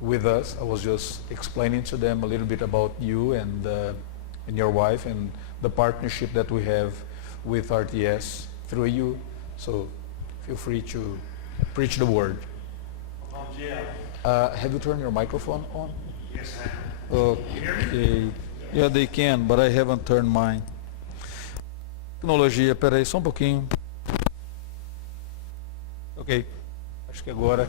with us. I was just explaining to them a little bit about you and your wife and the partnership that we have with RTS through you. So feel free to preach the word. Have you turned your microphone on? Yes, I have. Okay. Yeah, they can, but I haven't turned mine. Tecnologia, peraí, só um pouquinho. Ok. Acho que agora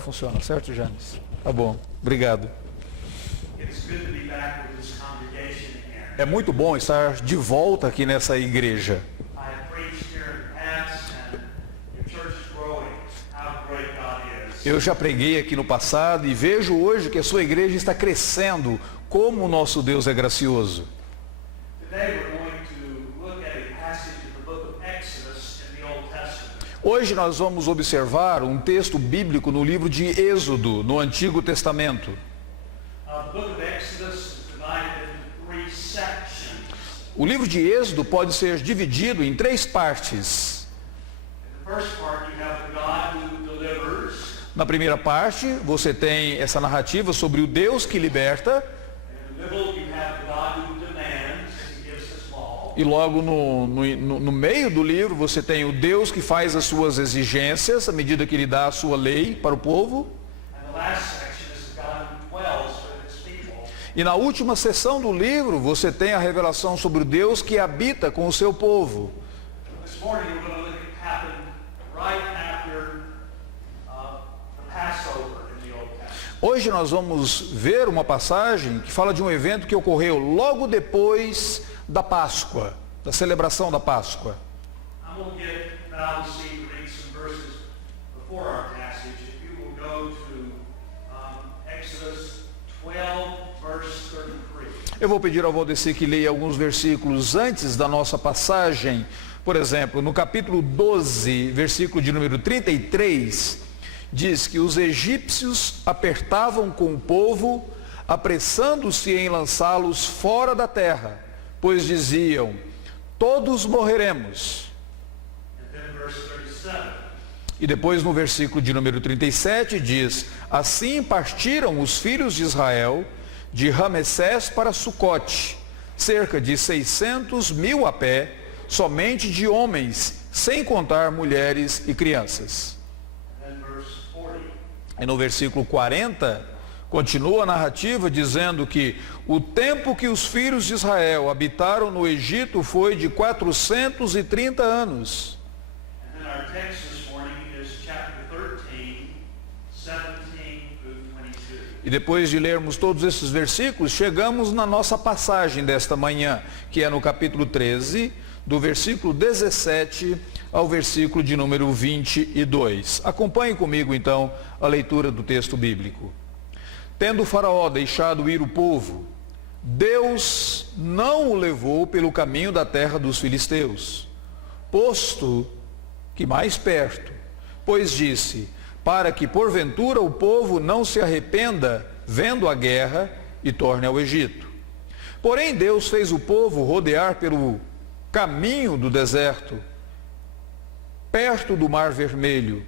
funciona, certo, Janes? Tá bom, obrigado. It's good to be back with this congregation again. É muito bom estar de volta aqui nessa igreja. I have preached here in the past, and your church is growing. How great God is. Eu já preguei aqui no passado e vejo hoje que a sua igreja está crescendo, como o nosso Deus é gracioso. Today we're going to look at a passage in the book of Exodus in the Old Testament. Hoje nós vamos observar um texto bíblico no livro de Êxodo, no Antigo Testamento. The book of Exodus is divided into three sections. O livro de Êxodo pode ser dividido em três partes. In the first part you have the God who delivers. Na primeira parte, você tem essa narrativa sobre o Deus que liberta. In the middle you have the God who demands and gives his law. E logo no meio do livro você tem o Deus que faz as suas exigências à medida que ele dá a sua lei para o povo. And the last section is the God who dwells with his people. E na última seção do livro você tem a revelação sobre o Deus que habita com o seu povo. This morning we're going to look at what happened right after the Passover in the Old Testament. Hoje nós vamos ver uma passagem que fala de um evento que ocorreu logo depois da Páscoa, da celebração da Páscoa. I'm going to get Val to see to read some verses before our passage. If you will go to Exodus 12, verse 33. Eu vou pedir ao Valdeci que leia alguns versículos antes da nossa passagem. Por exemplo, no capítulo 12, versículo de número 33, diz que os egípcios apertavam com o povo, apressando-se em lançá-los fora da terra, pois diziam, todos morreremos. And then verse 37. E depois no versículo de número 37 diz, assim partiram os filhos de Israel de Ramessés para Sucote, cerca de 600.000 a pé, somente de homens, sem contar mulheres e crianças. And then verse 40. E no versículo 40, continua a narrativa dizendo que o tempo que os filhos de Israel habitaram no Egito foi de 430 anos. And then our text this morning is chapter 13, 17 through 22. E depois de lermos todos esses versículos, chegamos na nossa passagem desta manhã, que é no capítulo 13, do versículo 17 ao versículo de número 22. Acompanhe comigo então a leitura do texto bíblico. Tendo o faraó deixado ir o povo, Deus não o levou pelo caminho da terra dos filisteus, posto que mais perto, pois disse, para que porventura o povo não se arrependa vendo a guerra e torne ao Egito. Porém Deus fez o povo rodear pelo caminho do deserto, perto do Mar Vermelho,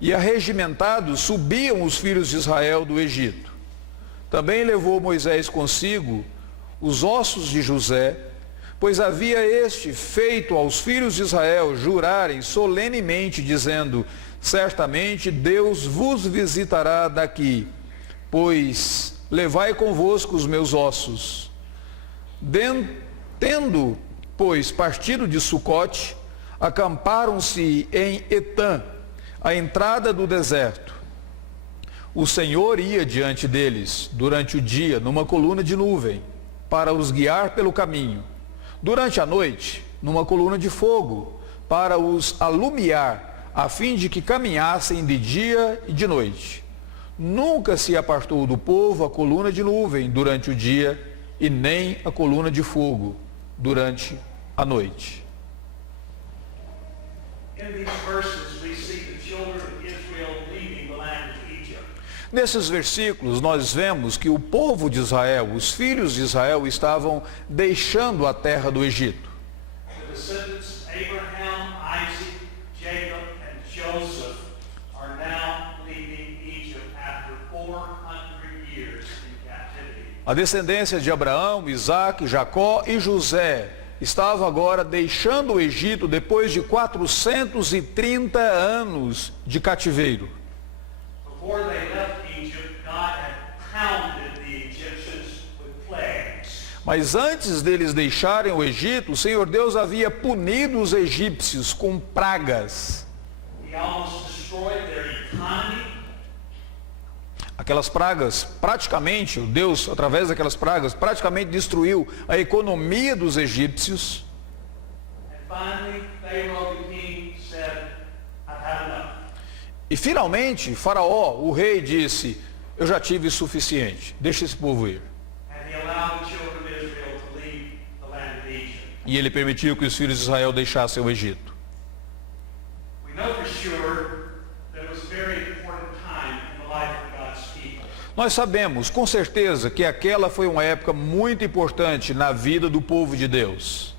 e arregimentados subiam os filhos de Israel do Egito. Também levou Moisés consigo os ossos de José, pois havia este feito aos filhos de Israel jurarem solenemente, dizendo, certamente Deus vos visitará daqui, pois levai convosco os meus ossos. Tendo, pois, partido de Sucote, acamparam-se em Etã, à entrada do deserto. O Senhor ia diante deles durante o dia numa coluna de nuvem, para os guiar pelo caminho. Durante a noite, numa coluna de fogo, para os alumiar, a fim de que caminhassem de dia e de noite. Nunca se apartou do povo a coluna de nuvem durante o dia, e nem a coluna de fogo durante a noite. In these verses we see the children of Israel leaving the land of Egypt. Nesses versículos nós vemos que o povo de Israel, os filhos de Israel, estavam deixando a terra do Egito. The descendants Abraham, Isaac, Jacob, and Joseph are now leaving Egypt after 4 A descendência de Abraão, Isaque, Jacó e José estava agora deixando o Egito depois de 430 anos de cativeiro. Before they left Egypt, God had pounded the Egyptians with plagues. Mas antes deles deixarem o Egito, o Senhor Deus havia punido os egípcios com pragas. He almost destroyed their economy. Aquelas pragas, praticamente, o Deus, através daquelas pragas, praticamente destruiu a economia dos egípcios. And finally, Pharaoh the king said, I've had enough. E finalmente, Faraó, o rei, disse, eu já tive suficiente, deixa esse povo ir. And he allowed the children of Israel to leave the land of Egypt. E ele permitiu que os filhos de Israel deixassem o Egito. We know for sure that it was a very important time in the life of God's people. Nós sabemos, com certeza, que aquela foi uma época muito importante na vida do povo de Deus.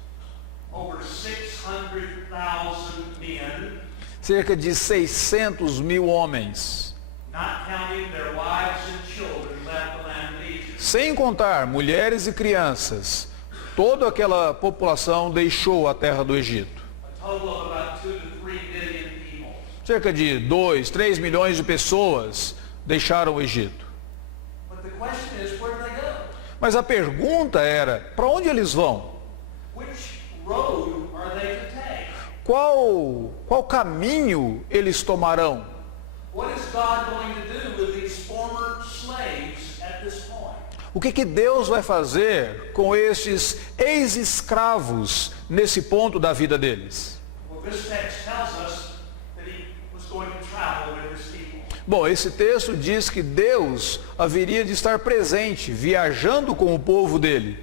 Over 600,000 men, Cerca de 600 mil homens, not counting their wives and children, left the land of Egypt. sem contar mulheres e crianças, toda aquela população deixou a terra do Egito. A total of about 2 to 3 million people. Cerca de 2, 3 milhões de pessoas deixaram o Egito. But the question is, where do they go? Mas a pergunta era, para onde eles vão? Which road are they to take? Qual caminho eles tomarão? What is God going to do with these former slaves at this point? O que Deus vai fazer com estes ex-escravos nesse ponto da vida deles? Well, this text tells us that he was going to travel with his people. Bom, esse texto diz que Deus haveria de estar presente, viajando com o povo dele.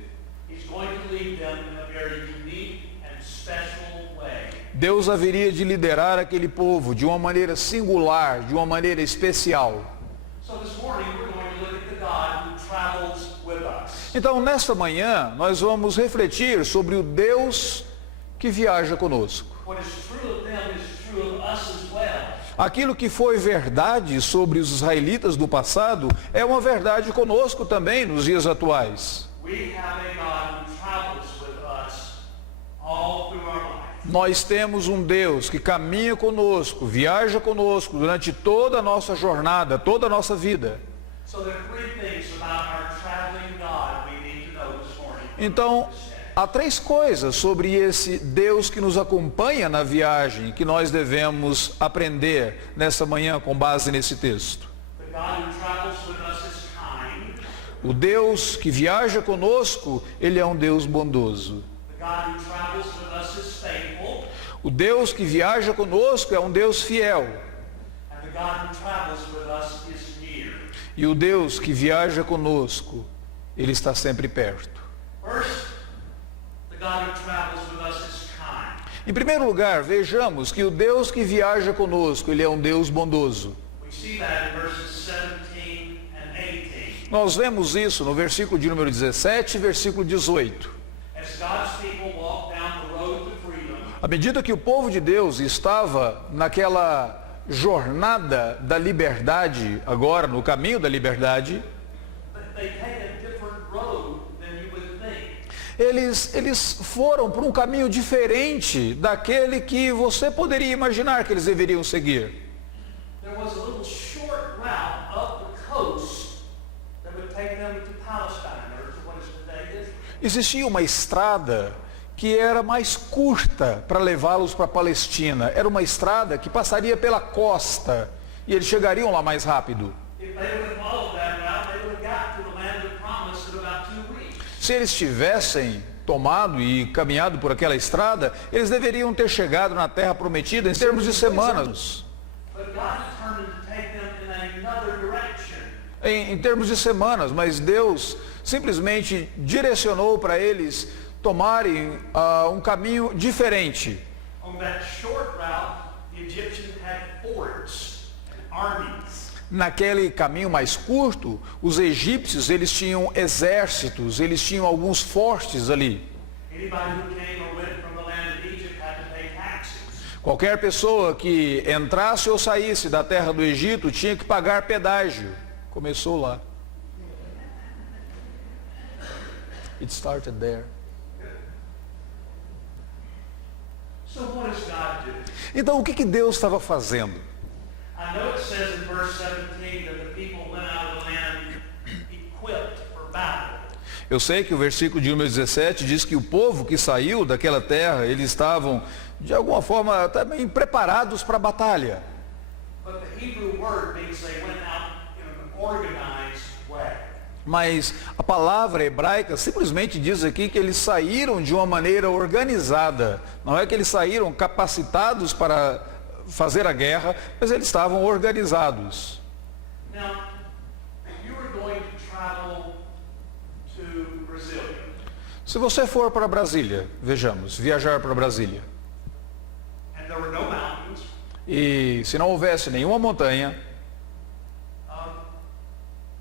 He's going to lead them in a very unique and special way. Deus haveria de liderar aquele povo de uma maneira singular, de uma maneira especial. So this morning we're going to look at the God who travels with us. Então, nesta manhã, nós vamos refletir sobre o Deus que viaja conosco. What is true of them is true of us as well. Aquilo que foi verdade sobre os israelitas do passado é uma verdade conosco também nos dias atuais. We have a God who travels with us all through our life. Nós temos um Deus que caminha conosco, viaja conosco durante toda a nossa jornada, toda a nossa vida. So there are 3 things about our traveling God we need to know this morning. Então, há 3 coisas sobre esse Deus que nos acompanha na viagem que nós devemos aprender nessa manhã com base nesse texto. The God who travels with us is kind. O Deus que viaja conosco, ele é um Deus bondoso. The God who travels with us is faithful. O Deus que viaja conosco é um Deus fiel. And the God who travels with us is near. E o Deus que viaja conosco, ele está sempre perto. First, the God who travels with us is kind. Em primeiro lugar, vejamos que o Deus que viaja conosco, ele é um Deus bondoso. We see that in verses 17 and 18. Nós vemos isso no versículo de número 17 e versículo 18. As God's people walk down the road to freedom, À medida que o povo de Deus estava naquela jornada da liberdade, agora no caminho da liberdade, they take a different road than you would think. eles foram por um caminho diferente daquele que você poderia imaginar que eles deveriam seguir. There was a little short route up the coast that would take them to Palestine, or to what is today Israel. Existia uma estrada que era mais curta para levá-los para a Palestina. Era uma estrada que passaria pela costa e eles chegariam lá mais rápido. If they would have followed that route, they would have got to the land of promise in about 2 weeks. Se eles tivessem tomado e caminhado por aquela estrada, eles deveriam ter chegado na terra prometida em termos de semanas. But God determined to take them in another direction. Em termos de semanas, mas Deus simplesmente direcionou para eles tomarem um caminho diferente. On that short route, the Egyptians had forts and armies. Naquele caminho mais curto, os egípcios, eles tinham exércitos, eles tinham alguns fortes ali. Anybody who came or went from the land of Egypt had to pay taxes. Qualquer pessoa que entrasse ou saísse da terra do Egito tinha que pagar pedágio. Começou lá. It started there. So what does God do? Então, o que Deus estava fazendo? I know it says in verse 17 that the people went out of the land equipped for battle. Eu sei que o versículo de número 17 diz que o povo que saiu daquela terra, eles estavam, de alguma forma, também preparados para a batalha. But the Hebrew word means they went out in an organized way. Mas a palavra hebraica simplesmente diz aqui que eles saíram de uma maneira organizada. Não é que eles saíram capacitados para fazer a guerra, mas eles estavam organizados. Now, if you were going to travel to Brasilia, Se você for para Brasília, vejamos, viajar para Brasília, and there were no mountains, e se não houvesse nenhuma montanha,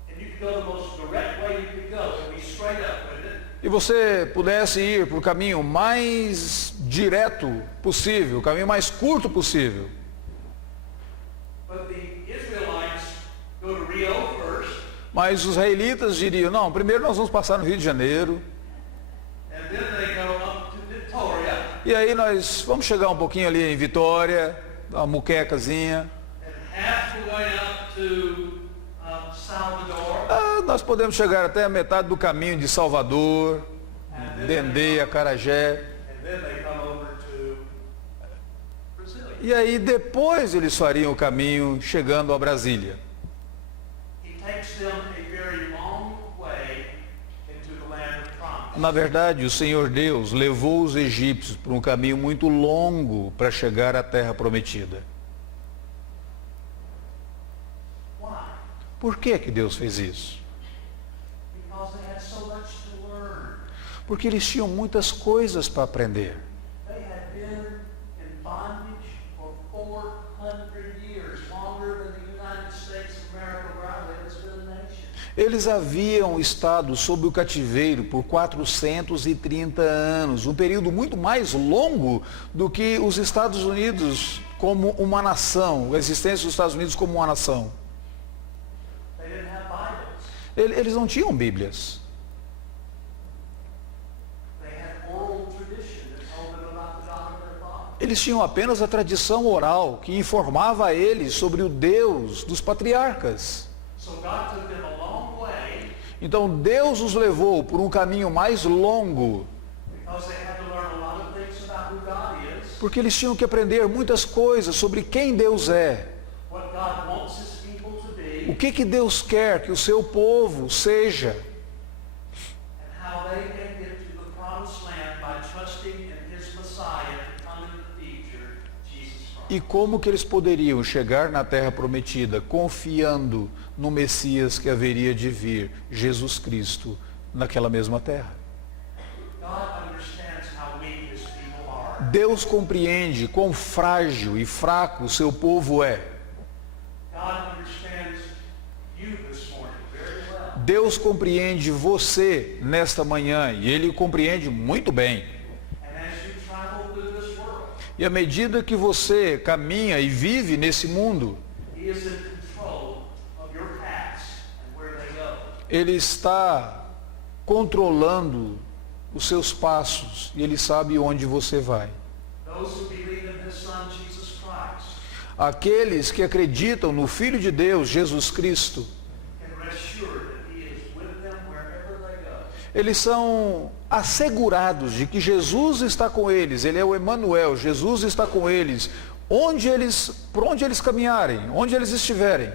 and you could go the most direct way you could go, it would be straight up, wouldn't it? e você pudesse ir para o caminho mais direto possível, o caminho mais curto possível, But the Israelites go to Rio first, mas os israelitas diriam, não, primeiro nós vamos passar no Rio de Janeiro, and then they go up to Vitória, e aí nós vamos chegar um pouquinho ali em Vitória, dar uma muquecazinha. and half the way up to Salvador, Nós podemos chegar até a metade do caminho de Salvador, Dendê, Acarajé. and then they come over to Brasilia. E aí depois eles fariam o caminho chegando a Brasília. He takes them a very long way into the land of promise. Na verdade, o Senhor Deus levou os egípcios por um caminho muito longo para chegar à terra prometida. Why? Por que Deus fez isso? Because they had so much to learn. Porque eles tinham muitas coisas para aprender. They had been in bondage for 400 years, longer than the United States of America probably has been a nation. Eles haviam estado sob o cativeiro por 430 anos, um período muito mais longo do que os Estados Unidos como uma nação, a existência dos Estados Unidos como uma nação. They didn't have Bibles. Eles não tinham Bíblias. They had oral tradition that told them about the God of their father. Eles tinham apenas a tradição oral que informava a eles sobre o Deus dos patriarcas. So God took them a long way Então Deus os levou por um caminho mais longo, because they had to learn a lot of things about who God is, porque eles tinham que aprender muitas coisas sobre quem Deus é, what God wants his people to be, o que Deus quer que o seu povo seja, and how they can get to the promised land by trusting in his Messiah to come in the future, Jesus Christ. e como que eles poderiam chegar na terra prometida confiando no Messias que haveria de vir, Jesus Cristo, naquela mesma terra. God understands how weak his people are. Deus compreende quão frágil e fraco o seu povo é. God understands you this morning very well. Deus compreende você nesta manhã e Ele compreende muito bem. And as you travel through this world, E à medida que você caminha e vive nesse mundo, he is in control of your paths and where they go. Ele está controlando os seus passos e Ele sabe onde você vai. Those who believe in his son Jesus Christ Aqueles que acreditam no Filho de Deus, Jesus Cristo, can rest sure that he is with them wherever they go. eles são assegurados de que Jesus está com eles, Ele é o Emanuel, Jesus está com eles, por onde eles caminharem, onde eles estiverem.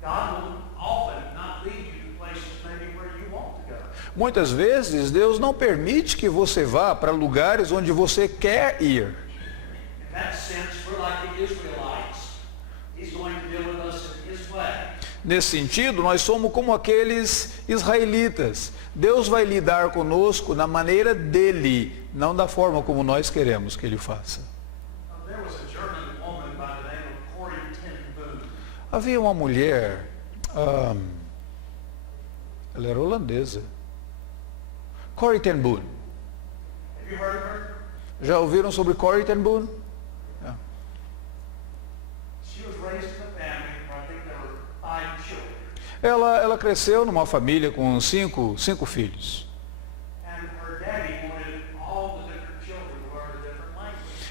God will often not lead you to places maybe where you want to go. Muitas vezes Deus não permite que você vá para lugares onde você quer ir. In that sense, we're like the Israelites. He's going to deal with us in his way. Nesse sentido, nós somos como aqueles israelitas. Deus vai lidar conosco na maneira dele, não da forma como nós queremos que ele faça. There was a German woman by the name of Corrie ten Boom. Havia uma mulher, ela era holandesa, Corrie ten Boom. Have you heard of her? Já ouviram sobre Corrie ten Boom? She was raised in a family where I think there were 5 children. Ela cresceu numa família com cinco filhos.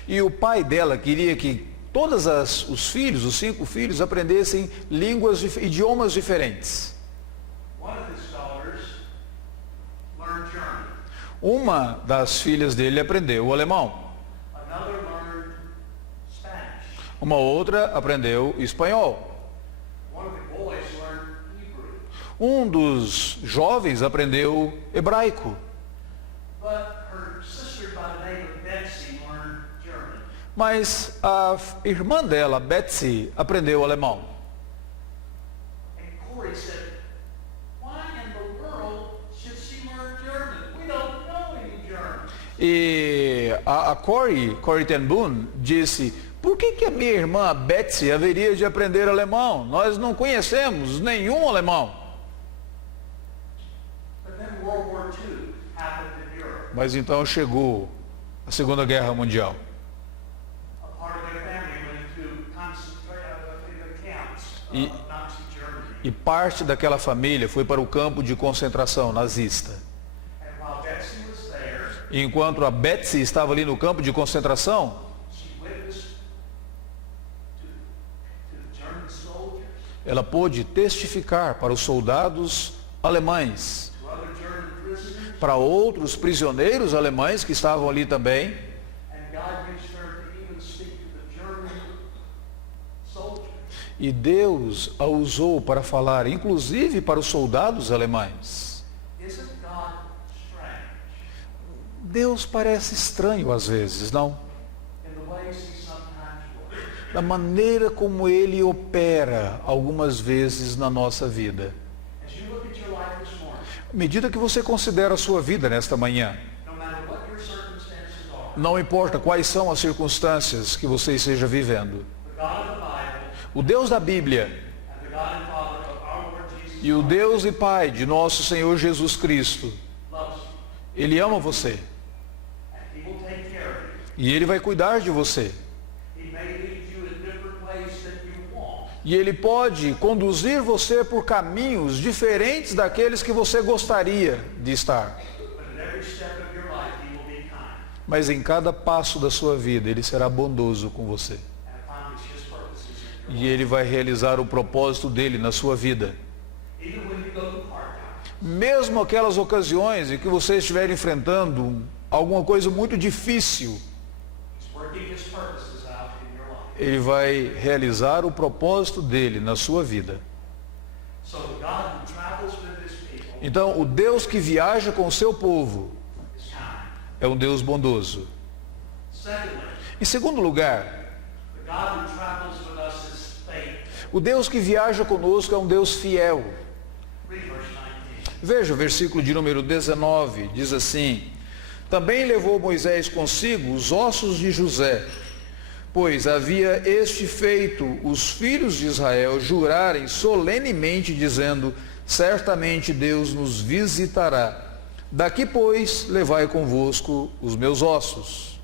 E o pai dela queria que os filhos, os 5 filhos, aprendessem idiomas diferentes. One of his daughters learned German. Uma das filhas dele aprendeu o alemão. Another learned Spanish. Uma outra aprendeu espanhol. One of the boys learned Hebrew. Um dos jovens aprendeu hebraico. But her sister by the name of Betsy learned German. Mas a irmã dela, Betsy, aprendeu alemão. And Corey said, why in the world should she learn German? We don't know any German. E a Corey ten Boom, disse: por que a minha irmã Betsy haveria de aprender alemão? Nós não conhecemos nenhum alemão. But then World War II happened in Europe. Mas então chegou a Segunda Guerra Mundial. A part of their family went into camps E- of Nazi Germany. E parte daquela família foi para o campo de concentração nazista. And while Betsy was there, E enquanto a Betsy estava ali no campo de concentração, she witnessed to the German soldiers, ela pôde testificar para os soldados alemães, to other German prisoners, para outros prisioneiros alemães que estavam ali também. and God used her to even speak to the German soldiers. E Deus a usou para falar, inclusive para os soldados alemães. Isn't God strange Deus parece estranho às vezes, não? in the ways He sometimes works? Da maneira como Ele opera algumas vezes na nossa vida. As you look at your life this morning, À medida que você considera a sua vida nesta manhã, no matter what your circumstances are, não importa quais são as circunstâncias que você esteja vivendo, the God of the Bible o Deus da Bíblia and the God and Father of our Lord Jesus e o Deus e Pai de nosso Senhor Jesus Cristo, loves you, Ele ama você and He will take care of you. e Ele vai cuidar de você. He may lead you in different ways than you want, E Ele pode conduzir você por caminhos diferentes daqueles que você gostaria de estar. but at every step of your life He will be kind Mas em cada passo da sua vida, Ele será bondoso com você. and accomplish His purposes in your E Ele vai realizar o propósito dele na sua vida. life. Even when you go through hard times, Mesmo aquelas ocasiões em que você estiver enfrentando alguma coisa muito difícil, He's working His purposes out in your life. Ele vai realizar o propósito dele na sua vida. So the God who travels with His people Então, o Deus que viaja com o seu povo is kind. é um Deus bondoso. Secondly, Em segundo lugar, the God who travels with us is faithful. o Deus que viaja conosco é um Deus fiel. Read verse 19. Veja o versículo de número 19, diz assim: também levou Moisés consigo os ossos de José, pois havia este feito os filhos de Israel jurarem solenemente, dizendo: certamente Deus nos visitará. Daqui, pois, levai convosco os meus ossos.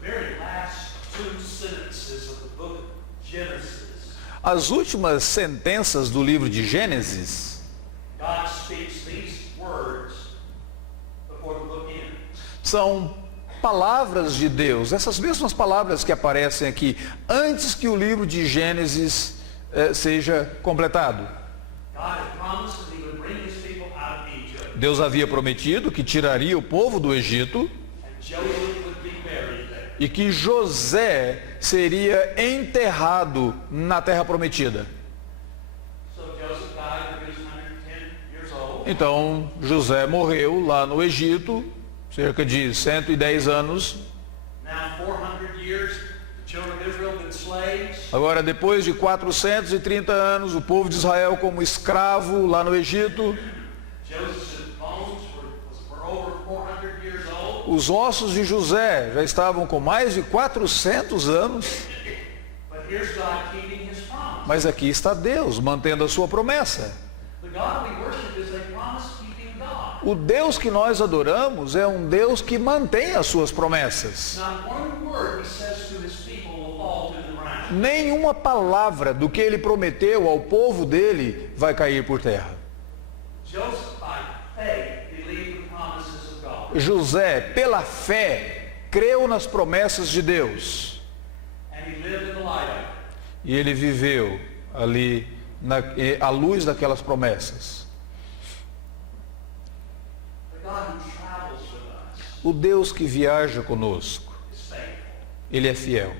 The very last two sentences of the book of Genesis, As últimas sentenças do livro de Gênesis, God speaks these words before the book ends. são palavras de Deus, essas mesmas palavras que aparecem aqui, antes que o livro de Gênesis seja completado. God had promised that He would bring His people out of Egypt, Deus havia prometido que tiraria o povo do Egito and Joseph would be buried there. e que José seria enterrado na terra prometida. So Joseph died when he was 110 years old. Então José morreu lá no Egito, cerca de 110 anos. Now 400 years, the children of Israel have been slaves. Agora, depois de 430 anos, o povo de Israel como escravo lá no Egito, Joseph's bones were over 400 years old. os ossos de José já estavam com mais de 400 anos, But here's God keeping His promise. mas aqui está Deus mantendo a sua promessa. The God we worship is a promise-keeping God. O Deus que nós adoramos é um Deus que mantém as suas promessas. Not one word He says to His people will fall to the ground. Nenhuma palavra do que ele prometeu ao povo dele vai cair por terra. Joseph, by faith, believed the promises of God. José, pela fé, creu nas promessas de Deus. And he lived in the light of it. E ele viveu ali à luz daquelas promessas. The God who travels with us O Deus que viaja conosco, is faithful. Ele é fiel.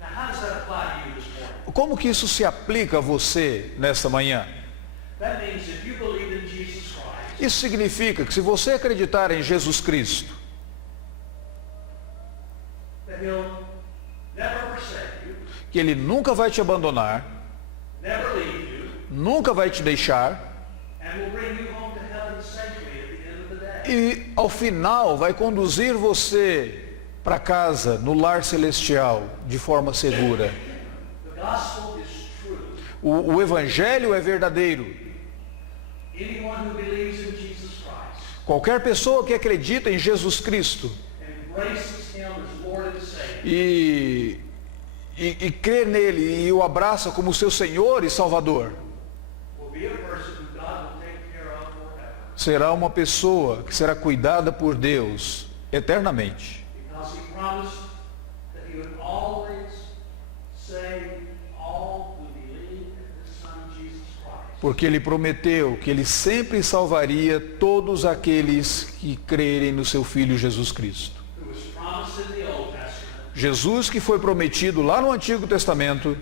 Now, how does that apply to you this morning? Como que isso se aplica a você nesta manhã? That means if you believe in Jesus Christ, Isso significa que se você acreditar em Jesus Cristo, that he'll never forsake you, que Ele nunca vai te abandonar, never leave you, nunca vai te deixar, and will bring you home to heaven safely at the end of the day. e ao final vai conduzir você para casa, no lar celestial, de forma segura. The gospel is true. O Evangelho é verdadeiro. Anyone who believes in Jesus Christ Qualquer pessoa que acredita em Jesus Cristo and embraces him as Lord and Savior e crê nele e o abraça como seu Senhor e Salvador, will be a person who God will take care of forever. será uma pessoa que será cuidada por Deus eternamente. Because he promised that he would always save all who believe in his Son Jesus Christ. Porque Ele prometeu que Ele sempre salvaria todos aqueles que crerem no seu Filho Jesus Cristo. Who was promised in the Old Testament, Jesus que foi prometido lá no Antigo Testamento, who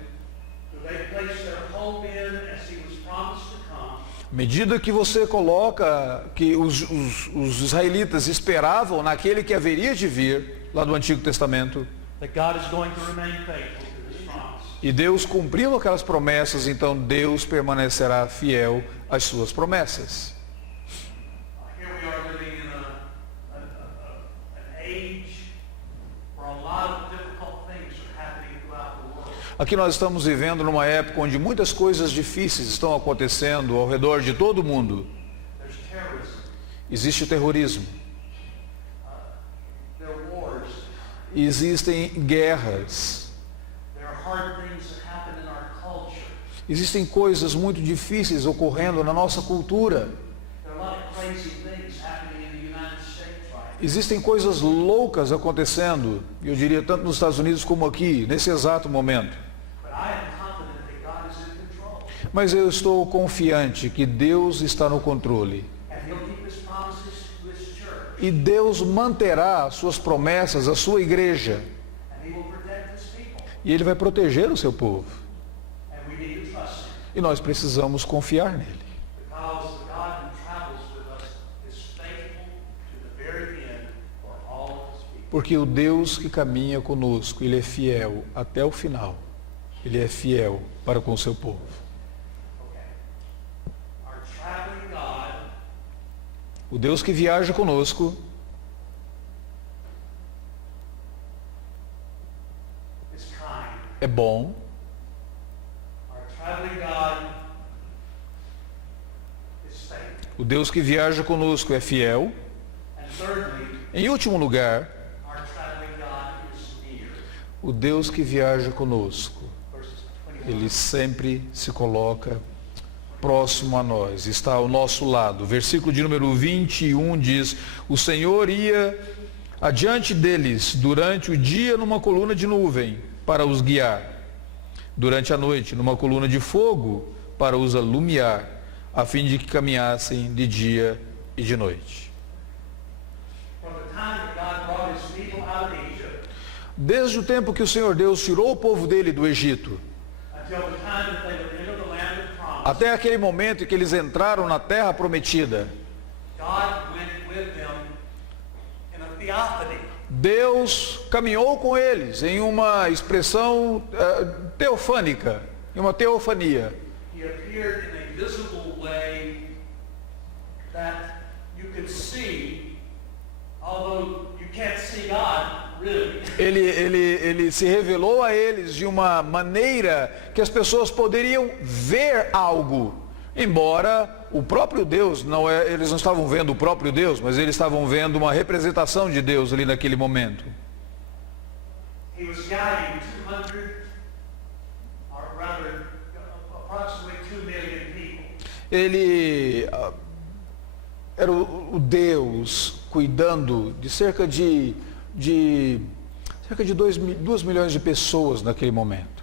they placed their hope in as he was promised to come, à medida que você coloca que os israelitas esperavam naquele que haveria de vir, lá do Antigo Testamento, that God is going to remain faithful to his promise. e Deus cumpriu aquelas promessas, então Deus permanecerá fiel às suas promessas. Here we are living in an age where a lot of difficult things are happening throughout the world. Aqui nós estamos vivendo numa época onde muitas coisas difíceis estão acontecendo ao redor de todo o mundo. There's terrorism, Existe o terrorismo, there are wars, existem guerras, there are hard things that happen in our culture. existem coisas muito difíceis ocorrendo na nossa cultura. There are a lot of crazy things happening in the United States right now. Existem coisas loucas acontecendo, eu diria tanto nos Estados Unidos como aqui, nesse exato momento. But I am confident that God is in control. Mas eu estou confiante que Deus está no controle. And he'll keep his promises to his church. E Deus manterá as suas promessas à sua igreja. And he will protect his people. E Ele vai proteger o seu povo. And we need to trust him. E nós precisamos confiar nele. Because the God who travels with us is faithful to the very end for all of his people. Porque o Deus que caminha conosco, Ele é fiel até o final. Ele é fiel para com o seu povo. Okay. Our traveling God O Deus que viaja conosco is kind. é bom. Our traveling God is faithful. O Deus que viaja conosco é fiel. And thirdly, Em último lugar, our traveling God is near. o Deus que viaja conosco, Verses 21. Ele sempre se coloca próximo a nós, está ao nosso lado. Versículo de número 21 diz: o Senhor ia adiante deles durante o dia numa coluna de nuvem para os guiar, durante a noite numa coluna de fogo para os alumiar, a fim de que caminhassem de dia e de noite. From the time that God brought his people out of Egypt Desde o tempo que o Senhor Deus tirou o povo dele do Egito, until the time that they would enter the land of promise, até aquele momento em que eles entraram na terra prometida, God went with them in a theophany. Deus caminhou com eles em uma expressão teofânica, em uma teofania. He appeared in a visible way that you could see, although you can't see God really. Ele se revelou a eles de uma maneira que as pessoas poderiam ver algo, embora o próprio Deus, eles não estavam vendo o próprio Deus, mas eles estavam vendo uma representação de Deus ali naquele momento. He was guiding 200, or rather, approximately 2 million people. Ele era o Deus cuidando de cerca de de cerca de 2 milhões de pessoas naquele momento.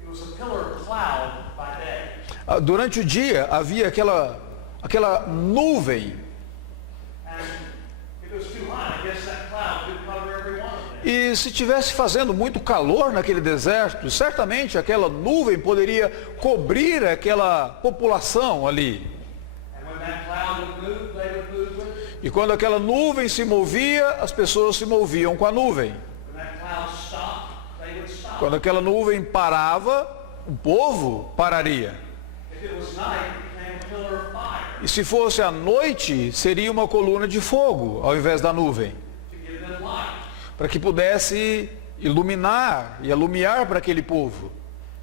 It was a pillar of cloud by day. Durante o dia havia aquela nuvem. And if it was too hot, I guess that cloud could cover every one of them. E se tivesse fazendo muito calor naquele deserto, certamente aquela nuvem poderia cobrir aquela população ali. And when that cloud would move, they would move with it. E quando aquela nuvem se movia, as pessoas se moviam com a nuvem. When that cloud stopped, they would stop. Quando aquela nuvem parava, o povo pararia. If it was night, it became a pillar of fire E se fosse à noite, seria uma coluna de fogo ao invés da nuvem, to give them light. para que pudesse iluminar e alumiar para aquele povo.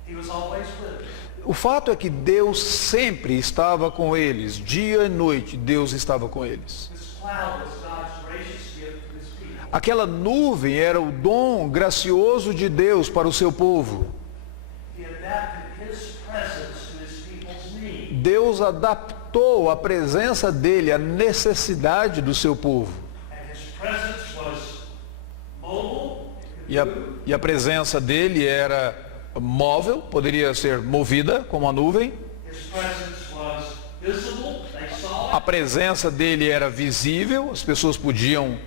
He was always with them. O fato é que Deus sempre estava com eles, dia e noite, Deus estava com eles. This cloud was God's gracious gift to his people. Aquela nuvem era o dom gracioso de Deus para o seu povo. He adapted his presence to his people's needs. Deus adaptou a presença dele à necessidade do seu povo. And his presence was mobile. E a presença dele era móvel, poderia ser movida como a nuvem. His presence was visible. They saw A it. presença dele era visível, as pessoas podiam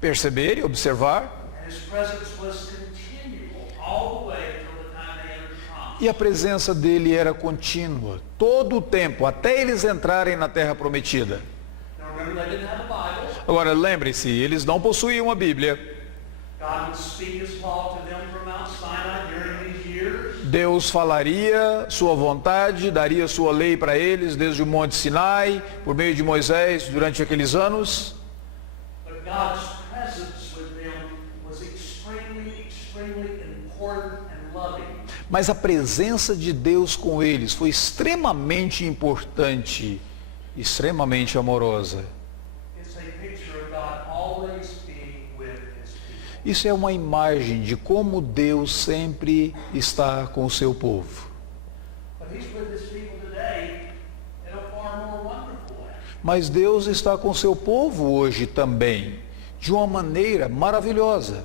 perceber e observar. And his presence was continual all the way until the time they entered the promise. E a presença dele era contínua, todo o tempo, até eles entrarem na terra prometida. Now remember, they didn't have a Bible. Agora lembre-se, eles não possuíam a Bíblia. God would speak his law to them from Mount Sinai during these years. Deus falaria sua vontade, daria sua lei para eles desde o Monte Sinai, por meio de Moisés, durante aqueles anos. But God's presence with them was extremely, extremely important and loving. Mas a presença de Deus com eles foi extremamente importante, extremamente amorosa. It's a picture of God always being with his people. Isso é uma imagem de como Deus sempre está com o seu povo. But he's with his people today in a far more wonderful way. Mas Deus está com o seu povo hoje também, de uma maneira maravilhosa.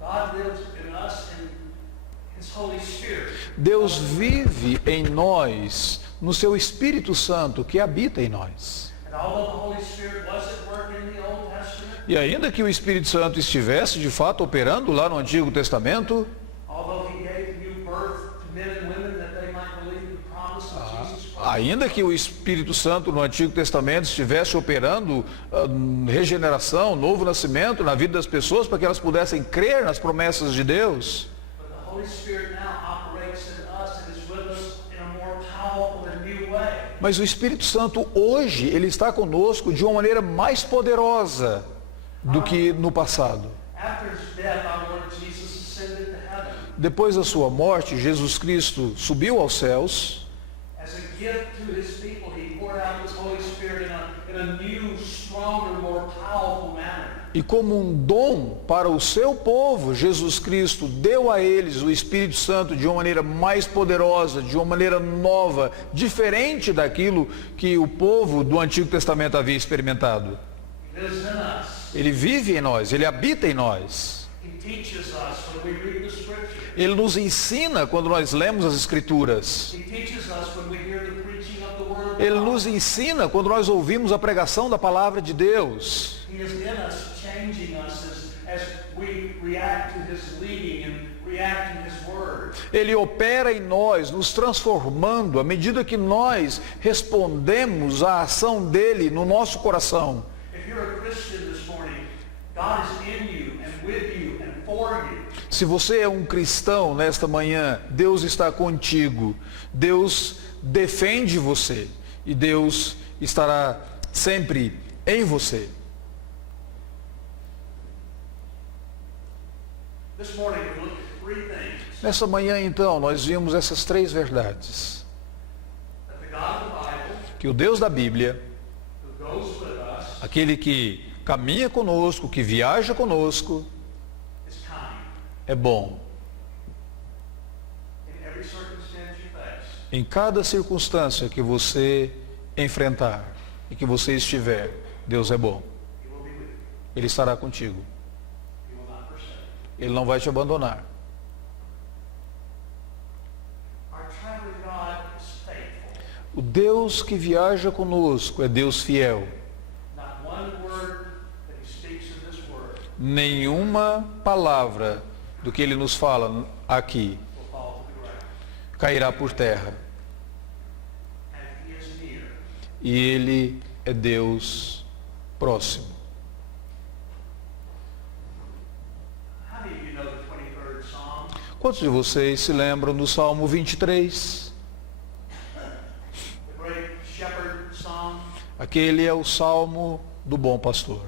God lives in us in his Holy Spirit. Deus vive em nós, no seu Espírito Santo que habita em nós. And although the Holy Spirit was at work in the Old Testament, E ainda que o Espírito Santo estivesse de fato operando lá no Antigo Testamento, although he gave new birth to men and women that they might believe the promise of Jesus Christ, ainda que o Espírito Santo no Antigo Testamento estivesse operando regeneração, novo nascimento na vida das pessoas para que elas pudessem crer nas promessas de Deus, but the Holy Spirit now operates in us and is with us in a more powerful and new way. mas o Espírito Santo hoje, ele está conosco de uma maneira mais poderosa do que no passado. After his death, our Lord Jesus ascended to heaven. Depois da sua morte, Jesus Cristo subiu aos céus. As a gift to his people, he poured out his Holy Spirit in a new, stronger, more powerful manner. E como um dom para o seu povo, Jesus Cristo deu a eles o Espírito Santo de uma maneira mais poderosa, de uma maneira nova, diferente daquilo que o povo do Antigo Testamento havia experimentado. He lives in us. Ele vive em nós, ele habita em nós. He teaches us when we read the Scripture. Ele nos ensina quando nós lemos as Escrituras. He teaches us when we hear the preaching of the Word of Ele God. nos ensina quando nós ouvimos a pregação da palavra de Deus. He is in us, changing us as we react to his leading and react to his word. Ele opera em nós, nos transformando à medida que nós respondemos à ação dele no nosso coração. If you're a Christian this morning, God is in you and with you and for you. Se você é um cristão nesta manhã, Deus está contigo. Deus defende você e Deus estará sempre em você. This morning we looked at three things. Nessa manhã, então, nós vimos essas três verdades. That the God of the Bible, Que o Deus da Bíblia, who goes with us, aquele que caminha conosco, que viaja conosco, is kind é bom. in every circumstance you face. Em cada circunstância que você enfrentar e que você estiver, Deus é bom. He will be with you. Ele estará contigo. He will not forsake you. Ele não vai te abandonar. Our traveling God is faithful. O Deus que viaja conosco é Deus fiel. Not one word that he speaks in this word Nenhuma palavra do que ele nos fala aqui will fall to the ground. cairá por terra. And he is near. E ele é Deus próximo. How many of you know the 23rd Psalm? Quantos de vocês se lembram do Salmo 23? The great shepherd psalm? Aquele é o Salmo do bom pastor,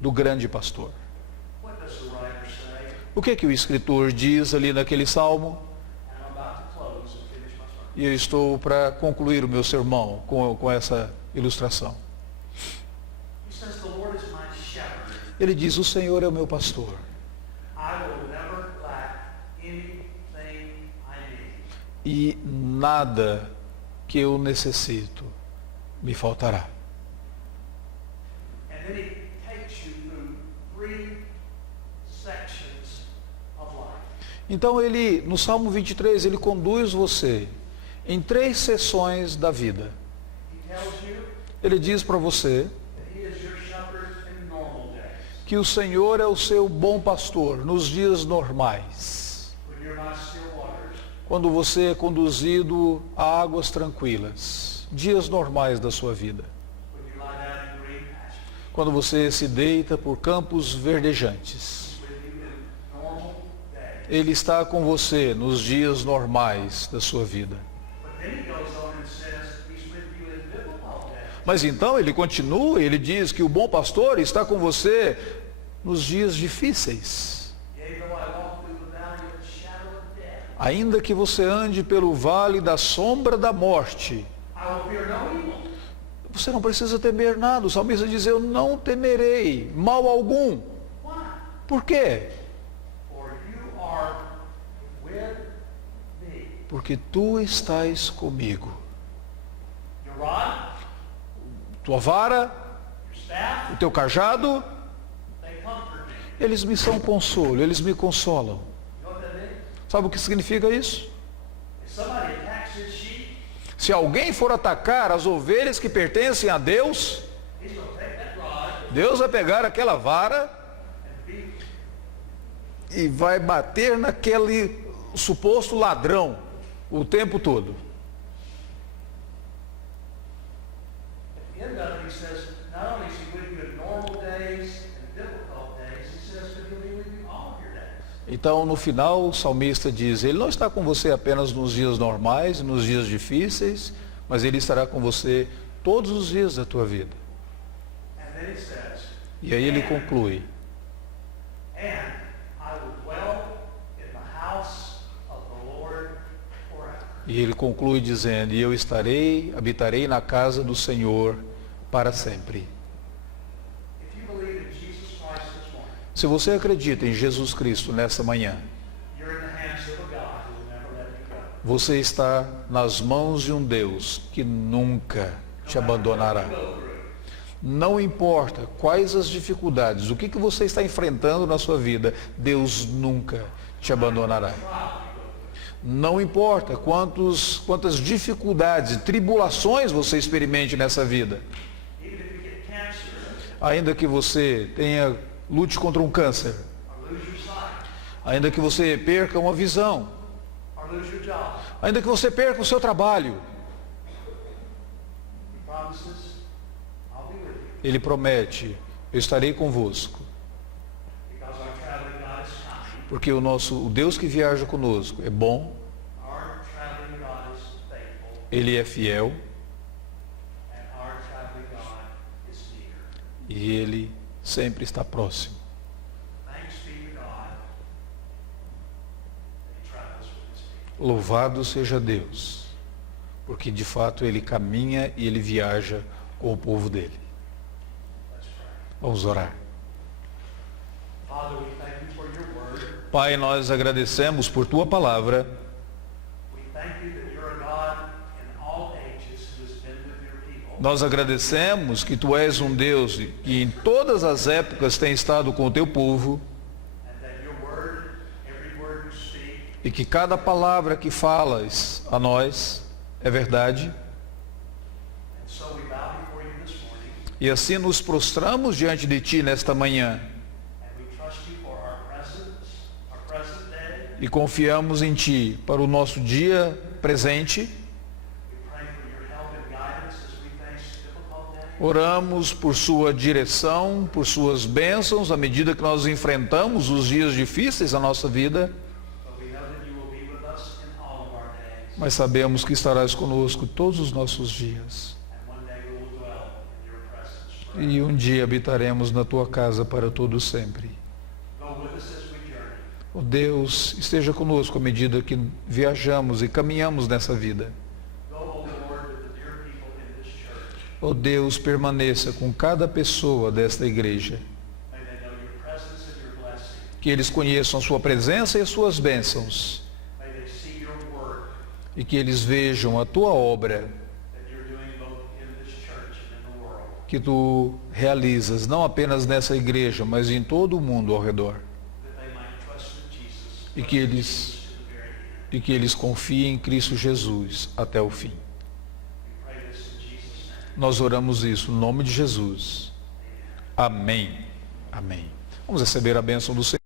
do grande pastor. What does the writer say? O que que o escritor diz ali naquele Salmo? And I'm about to close and finish my sermon. E eu estou para concluir o meu sermão com essa ilustração. He says, the Lord is my shepherd. Ele diz, o Senhor é o meu pastor. I will never lack anything I need. E nada que eu necessito me faltará. And then he takes you through 3 sections of life. Então ele, no Salmo 23, ele conduz você em 3 sessões da vida. He tells you Ele diz para você that he is your shepherd in normal days. que o Senhor é o seu bom pastor nos dias normais, When you're by still waters, quando você é conduzido a águas tranquilas, dias normais da sua vida, when you lie down in green pastures, quando você se deita por campos verdejantes. with you in normal days. Ele está com você nos dias normais da sua vida. But then he goes on and says he's with you in difficult days. Mas então ele continua, ele diz que o bom pastor está com você nos dias difíceis. Yea, though I walk through the valley of the shadow of death, Ainda que você ande pelo vale da sombra da morte, I will fear no evil. você não precisa temer nada. O salmista diz, eu não temerei mal algum. Why? Por quê? For you are with me. Porque tu estás comigo. Your rod, Tua vara, your staff, o teu cajado, they comfort me. eles me são consolo, eles me consolam. You know what that means? Sabe o que significa isso? If somebody attacks his sheep, Se alguém for atacar as ovelhas que pertencem a Deus, he's going to take that rod Deus vai pegar aquela vara and beat e vai bater naquele suposto ladrão o tempo todo. At the end of it, he says, not only is he with you in normal days and difficult days, he says, but he'll be with you all of your days. Então, no final, o salmista diz, ele não está com você apenas nos dias normais, nos dias difíceis, mas ele estará com você todos os dias da tua vida. And then he says, E aí ele conclui, and I will dwell in the house of the Lord forever. e ele conclui dizendo, e eu habitarei na casa do Senhor para sempre. If you believe in Jesus Christ this morning, Se você acredita em Jesus Cristo nessa manhã, you're in the hands of a God who will never let you go. você está nas mãos de um Deus que nunca te abandonará. Go through. Não importa quais as dificuldades, o que você está enfrentando na sua vida, Deus nunca te abandonará. Não importa quantas dificuldades e tribulações você experimente nessa vida. Even if you get cancer Ainda que você lute contra um câncer, or lose your sight ainda que você perca uma visão, or lose your job, ainda que você perca o seu trabalho, he promises, I'll be with you. Ele promete, eu estarei convosco. Because our traveling God is kind. Porque o Deus que viaja conosco é bom, Our traveling God is faithful. Ele é fiel And our traveling God is near. e Ele sempre está próximo. Thanks be to God that he travels with his people. Louvado seja Deus, porque de fato Ele caminha e Ele viaja com o povo dele. Let's pray. Vamos orar. Father, we thank you for your word. Pai, nós agradecemos por Tua palavra. We thank you that you're a God in all ages who has been with your people. Nós agradecemos que Tu és um Deus que em todas as épocas tem estado com o Teu povo and that your word, every word you speak, e que cada palavra que falas a nós é verdade. and so we bow before you this morning, E assim nos prostramos diante de Ti nesta manhã and we trust you for our present day. e confiamos em Ti para o nosso dia presente. We pray for your help and guidance as we face difficult days. Oramos por Sua direção, por Suas bênçãos, à medida que nós enfrentamos os dias difíceis da nossa vida, But we know that you will be with us in all of our days, mas sabemos que estarás conosco todos os nossos dias. and one day we will dwell in your presence. E um dia habitaremos na Tua casa para todo sempre. Go with us as we journey. Ó Deus, esteja conosco à medida que viajamos e caminhamos nessa vida. Go, O Lord, with the dear people in this church. Ó Deus, permaneça com cada pessoa desta igreja. May they know your presence and your blessing. Que eles conheçam a Sua presença e as Suas bênçãos. May they see your work E que eles vejam a Tua obra that you're doing both in this church and in the world. que Tu realizas, não apenas nessa igreja, mas em todo o mundo ao redor. That they might trust in Jesus. E que eles, To the very end. e que eles confiem em Cristo Jesus até o fim. We pray this in Jesus' name. Nós oramos isso no nome de Jesus. Amém. Amém. Vamos receber a bênção do Senhor.